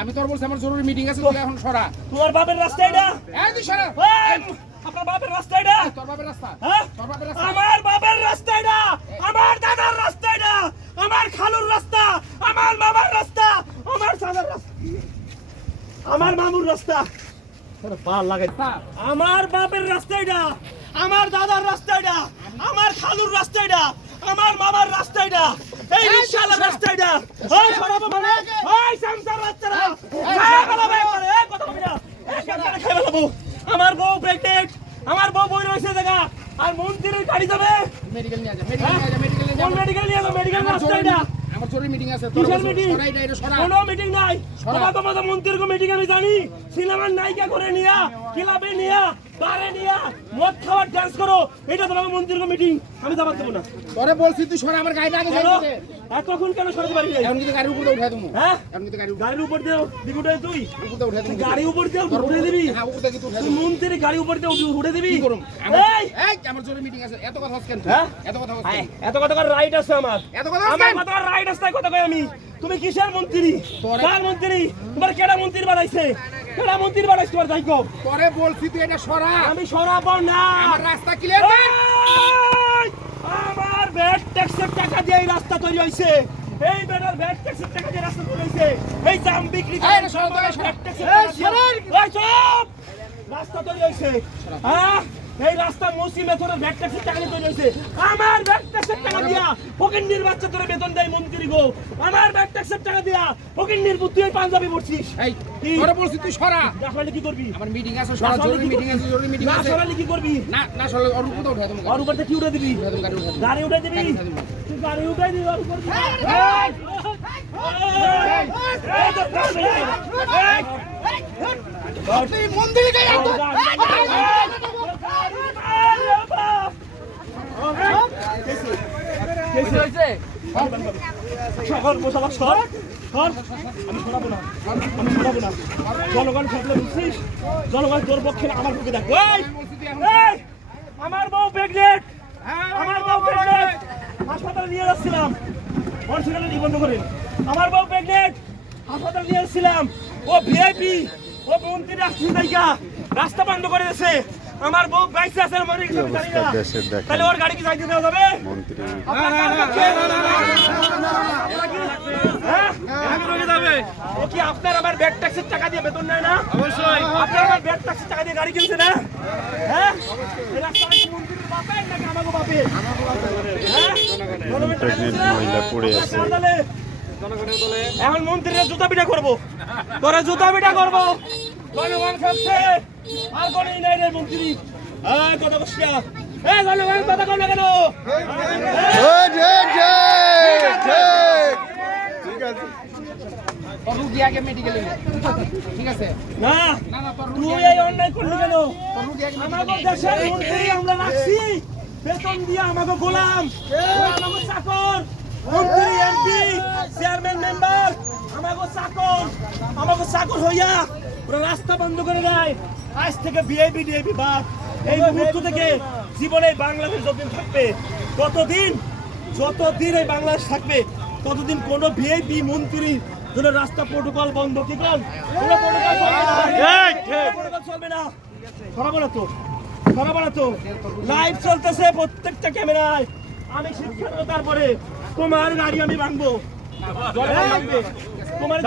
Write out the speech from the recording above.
আমি তোর বলছি আমার জরুরি মিটিং আছে, তুই এখন সরা। তোমার বাপের রাস্তা এটা? তুই সরা। আপনার বাপের রাস্তা এটা? তোর বাপের রাস্তা? হ্যাঁ, তোর বাপের রাস্তা? আমার বাপের রাস্তা এটা, আমার দাদার রাস্তা এটা, আমার খালুর রাস্তা, আমার মামার রাস্তা, আমার দাদার রাস্তা, আমার মামুর রাস্তা। ভাল লাগে। আমার বাপের রাস্তা এটা, আমার দাদার রাস্তা এটা, আমার খালুর রাস্তা এটা, আমার মামার রাস্তা এটা, এই রিকশাওয়ালার রাস্তা এটা। ওই সরাবো মানে, ওই সংসার বাচ্চারা খায় ফেলাবে একবারে, এই কথা বলি না, একবারে খায় ফেলাবো। আমার বউ প্রেগনেন্ট, আমার বউ বই রয়েছে দেখা, আর মন্ত্রীর গাড়ি যাবে মেডিকেল নিয়ে যা, মেডিকেল নিয়ে যা, মেডিকেল নিয়ে যা। কোন মেডিকেল নিয়ে যাবে? মেডিকেল রাস্তা এটা। আমার জরুরি মিটিং আছে। কিসের মিটিং? সরা এটা সরা। কোনো মিটিং নাই। তোমার মন্ত্রীর কো মিটিং আমি জানি। সিনেমার নায়িকা করে নিয়া, ক্লাবে নিয়া, বারে নিয়া, মদ খাওয়ার ডান্স করো, এটা তোমার মন্ত্রীর কো মিটিং। আমি যাবার দেব না। তোরে বলছি তুই সরা, আমার গাড়িটা আগে যাইতে। এতক্ষণ কেন সরতে পারি নাই? এখন কিন্তু গাড়ির উপরে উঠাই দেবো। হ্যাঁ, এখন কিন্তু গাড়ির উপর দিয়ে দিবুটাই তুই উপরে উঠাই দেবো। গাড়ি উপর দিয়ে উঠে দিবি? হ্যাঁ, উপরে কিন্তু উঠাই তুই দেবো। মন্ত্রী গাড়ি উপর দিয়ে উঠে দিবি? কি করুম? এই এই আমার জরুরি মিটিং আছে। এত কথা হচ্ছে কেন? হ্যাঁ? এত কথা হচ্ছে কেন? এত কথা কর রাইট আছে আমার। এত কথা আমার হচ্ছে? কথা রাইট আছে, তাই কথা কই আমি। তুমি কিসের মন্ত্রী? কার মন্ত্রী? তোমার কেডা মন্ত্রী বানাইছে? কেডা মন্ত্রী বানাইছে তোমার দাইকো? তোরে বলছি তুই এটা সরা। আমি সরাবো না। আমার রাস্তা ক্লিয়ার কর। এই! আমার ভ্যাট ট্যাক্সের টাকা দিয়ে এই রাস্তা তৈরি হইছে। এই বেটার ভ্যাট ট্যাক্সের টাকা দিয়ে রাস্তা তৈরি হইছে। এই জাম বিক্রি করে এই সরা, আমার সরা। ভ্যাট ট্যাক্সের টাকা দিয়ে- এই চুপ! রাস্তা তৈরি হইছে। হ্যাঁ, এই রাস্তা মৌসুমে তোর ভ্যাট ট্যাক্সের টাকা দিয়ে তৈরি হইছে। আমার ভ্যাট ট্যাক্সের টাকা দিয়া ফকিন্নির বাচ্চা তোরে বেতন দেয় মন্ত্রী গো। আমার ভ্যাট ট্যাক্সের টাকা দিয়া ফকিন্নির বুদ্ধি তুই পাঞ্জাবি পড়ছিস। এই কি? তোরে বলছি তুই সরা। আসলে কি করবি? আমার মিটিং আছে, সরা। জরুরি মিটিং আছে, জরুরি মিটিং না আছে। সরালি কি করবি? না না সরা, ওর উপরে উঠাই দেবো। আর উপর থেকে কি উঠে দিবি? উঠাই দেবো, গাড়ি উঠাই দেবো। গাড়ি উঠে দিবি? গাড়ি উঠাই দেবো। তুই গাড়ি উঠে দিবি আর উপর দিবি? তুই মন্দিরে যাই এত। সকল বসাবা সর সর। আমি শোনাবো না, আমি শোনাবো না। জনগণ থাকলে বুঝছিস, জনগণ তোর পক্ষে না, আমার পক্ষে দেখ। এই, আমার বউ প্রেগনেন্ট, আমার বউ প্রেগনেন্ট, হাসপাতালে নিয়ে যাচ্ছিলাম, হসপিটালে নিবন্ধ করেন। আমার বউ প্রেগনেন্ট, হাসপাতালে নিয়ে যাচ্ছিলাম। ও ভিআইপি, ও মন্ত্রী রাস্তা জায়গা রাস্তা বন্ধ করে দিয়েছে। আমার বউ বাইসে আছে, মরে গেছে, আমি জানি না। তাহলে ওর গাড়ি কি যাইতে দেওয়া যাবে? আপনার কার পক্ষে? হ্যাঁ? ও কি আপনার আমার ব্যাট ট্যাক্সের টাকা দিয়ে বেতন নেয় না? অবশ্যই। আপনার আমার ব্যাট ট্যাক্সের টাকা দিয়ে গাড়ি কিনছে না? হ্যাঁ? এই রাস্তাটা কি মন্ত্রীর বাপের নাকি আমাগো বাপের? হ্যাঁ? প্রেগনেন্ট মহিলা পড়ে আছে। এখন মন্ত্রীরা জুতা পিটা করবো, তোরা জুতা পিটা করবো। জনগণ খাচ্ছে আর কোনই নাই রে মন্ত্রী। এই কথা বসিয়া, এই জনগণ কথা কর না কেন? তোর রুগী আগে মেডিকেলে নে। ঠিক আছে? না, না না তোর তুই রুগী এই অন্যায় করলি কেন? তোর রুগী আগে আমাদের দেশের মন্ত্রী আমরা রাখছি, বেতন দিয়ে আমাকে গোলাম, আমাকে চাকর, মন্ত্রী এমপি চেয়ারম্যান মেম্বার আমাকে চাকর হইয়া পুরো রাস্তা বন্ধ করে দেয়। আজ থেকে ভিআইপি ডিআইপি বাদ। এই মুহূর্ত থেকে জীবনে বাংলাদেশ যতদিন থাকবে, যতদিন এই বাংলাদেশ থাকবে, ততদিন কোনো ভিআইপি মন্ত্রী জন্য রাস্তা প্রোটোকল বন্ধ। কি কল? কোনো প্রোটোকল চলবে না। সরাবো না তো, লাইভ চলতেছে প্রত্যেকটা ক্যামেরায়। আমি শিক্ষা তারপরে তোমার গাড়ি আমি ভাঙবো, তোমার